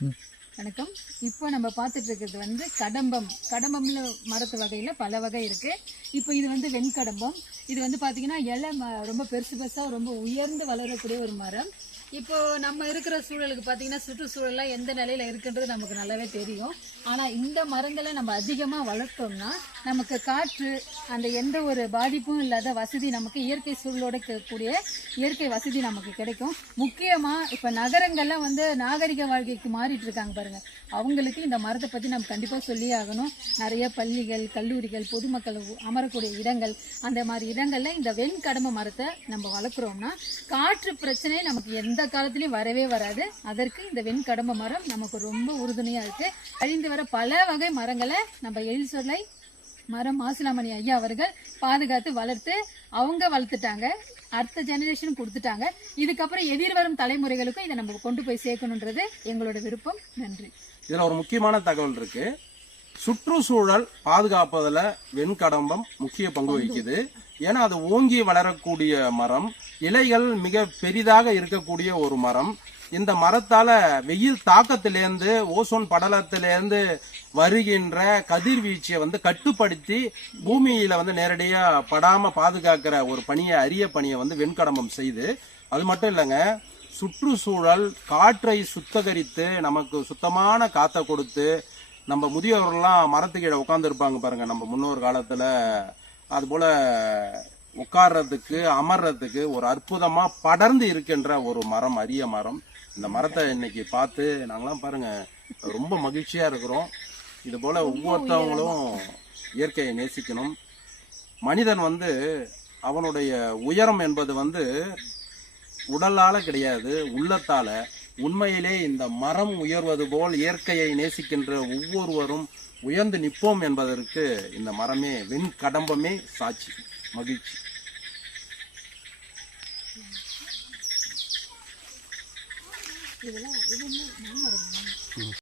வணக்கம். இப்போ நம்ம பார்த்துட்டு இருக்கிறது வந்து கடம்பம். கடம்பம்ல மரத்து வகையில் பல வகை இருக்கு. இப்போ இது வந்து வெண்கடம்பம். இது வந்து பார்த்தீங்கன்னா இலை ரொம்ப பெருசு பெருசாக ரொம்ப உயர்ந்து வளரக்கூடிய ஒரு மரம். இப்போ நம்ம இருக்கிற சூழலுக்கு பார்த்தீங்கன்னா சுற்றுச்சூழலாம் எந்த நிலையில இருக்குன்றது நமக்கு நல்லாவே தெரியும். ஆனால் இந்த மரங்களை நம்ம அதிகமாக வளர்த்தோம்னா நமக்கு காற்று அந்த எந்த ஒரு பாதிப்பும் இல்லாத வசதி நமக்கு இயற்கை சூழலோட கூடிய இயற்கை வசதி நமக்கு கிடைக்கும். முக்கியமாக இப்போ நகரங்கள்லாம் வந்து நாகரிக வாழ்க்கைக்கு மாறிட்டு இருக்காங்க பாருங்க, அவங்களுக்கு இந்த மரத்தை பற்றி நம்ம கண்டிப்பாக சொல்லியே ஆகணும். நிறைய பள்ளிகள், கல்லூரிகள், பொதுமக்கள் அமரக்கூடிய இடங்கள், அந்த மாதிரி இடங்கள்ல இந்த வெண்கடம்பு மரத்தை நம்ம வளர்க்குறோம்னா காற்று பிரச்சனை நமக்கு எந்த காலத்திலயும் வரவே வராது. அதற்கு இந்த வெண்கடம்பு மரம் நமக்கு ரொம்ப உறுதுணையா இருக்கு. அழிந்து வர பல வகை மரங்களை நம்ம எழில்சோலை மரம் மாசிலாமணி ஐயா அவர்கள் பாதுகாத்து வளர்த்து அவங்க வளர்த்துட்டாங்க, அடுத்த ஜெனரேஷன் கொடுத்துட்டாங்க. இதுக்கப்புறம் எதிர்வரும் தலைமுறைகளுக்கும் இதை நம்ம கொண்டு போய் சேர்க்கணுன்றது எங்களோட விருப்பம். நன்றி. இதுல ஒரு முக்கியமான தகவல் இருக்கு. சுற்றுச்சூழல் பாதுகாப்பதில் வெண்கடம்பம் முக்கிய பங்கு வகிக்குது. ஏன்னா அது ஓங்கி வளரக்கூடிய மரம், இலைகள் மிக பெரிதாக இருக்கக்கூடிய ஒரு மரம். இந்த மரத்தால வெயில் தாக்கத்திலேருந்து ஓசோன் படலத்திலேருந்து வருகின்ற கதிர்வீழ்ச்சியை வந்து கட்டுப்படுத்தி பூமியில வந்து நேரடியா படாம பாதுகாக்கிற ஒரு பணியை, அரிய பணியை வந்து வெண்கடம்பம் செய்து. அது மட்டும் இல்லைங்க, சுற்றுச்சூழல் காற்றை சுத்தகரித்து நமக்கு சுத்தமான காற்றை கொடுத்து, நம்ம முதியோர்கள்லாம் மரத்துக்கீழே உட்காந்துருப்பாங்க பாருங்க நம்ம முன்னோர் காலத்துல, அது போல உட்கார்றதுக்கு அமர்றதுக்கு ஒரு அற்புதமா படர்ந்து இருக்கின்ற ஒரு மரம், அரிய மரம். இந்த மரத்தை இன்னைக்கு பார்த்து நாங்களாம் பாருங்க ரொம்ப மகிழ்ச்சியா இருக்கிறோம். இது போல ஒவ்வொருத்தவங்களும் இயற்கையை நேசிக்கணும். மனிதன் வந்து அவனுடைய உயரம் என்பது வந்து உடலால கிடையாது, உள்ளத்தால. உண்மையிலே இந்த மரம் உயர்வது போல் இயற்கையை நேசிக்கின்ற ஒவ்வொருவரும் உயர்ந்து நிற்போம் என்பதற்கு இந்த மரமே, வெண்கடம்பமே சாட்சி. மகிழ்ச்சி.